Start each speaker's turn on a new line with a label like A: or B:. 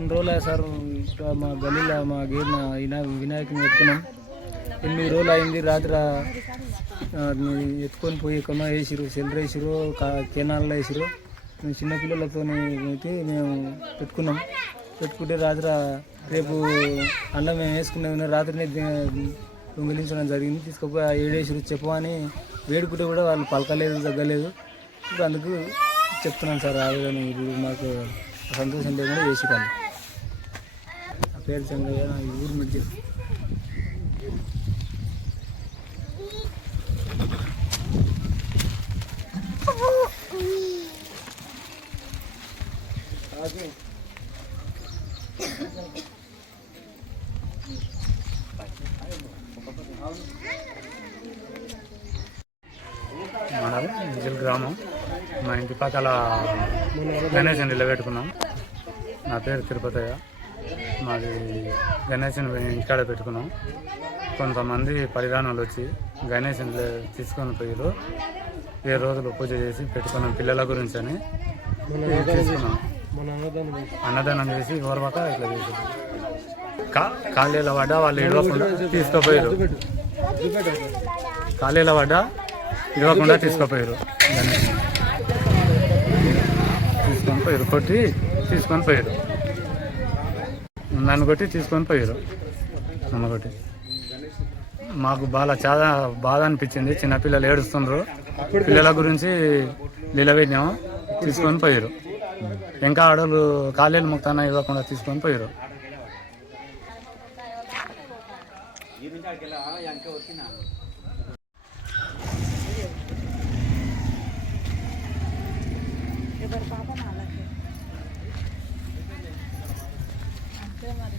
A: వారం రోజులు సార్ మా గల్లీలో మా గేర్ వినాయకుని ఎత్తుకున్నాం ఎనిమిది రోజులు అయింది రాత్రి ఎత్తుకొని పోయి కొమ్మ వేసిరు సెల్లర వేసిరు కెనాల్లో వేసిరు మేము చిన్నపిల్లలతో అయితే మేము పెట్టుకున్నాం. పెట్టుకుంటే రాత్రి రేపు అన్నం మేము వేసుకునే రాత్రినే దొంగిలించడం జరిగింది. తీసుకుపోయి ఏడేసిరు చెప్పమని వేడుకుంటే కూడా వాళ్ళు పలకలేదు తగ్గలేదు. ఇప్పుడు అందుకు చెప్తున్నాను సార్ ఆ విధంగా ఇప్పుడు మాకు సంతోషం లేకుండా వేసిరాను పేరు చంద్రయ్య నా ఊరు
B: మనది విజిల్ గ్రామం. మా ఇంటి పక్కల గణేశం నిలబెట్టుకున్నాం. నా పేరు తిరుపతయ్య. మాది గణేశం ఇంటికాడ పెట్టుకున్నాం. కొంతమంది పరిధానాలు వచ్చి గణేశం తీసుకొని పోయారు ఏ రోజులు పూజ చేసి పెట్టుకున్నాం పిల్లల గురించి అని తీసుకున్నాం. అన్నదానం చేసి ఓర్వక ఇట్లా చేసి కా ఖాళీల పడ్డ వాళ్ళు ఇవ్వకుండా తీసుకుపోయారు ఖాళీల పడ్డ ఇవ్వకుండా తీసుకుపోయారు గణేష్ తీసుకొని పోయారు కొట్టి తీసుకొని పోయారు నన్ను కొట్టి తీసుకొని పోయారు. నన్ను కొట్టి. మాకు బాగా చాలా బాధ అనిపించింది. చిన్నపిల్లలు ఏడుస్తుండ్రు. పిల్లల గురించి నిలబెట్టినాము తీసుకొని పోయారు. ఇంకా ఆడోళ్ళు కాలేలు ముక్తాన ఇవ్వకుండా తీసుకొని పోయారు.
C: మరి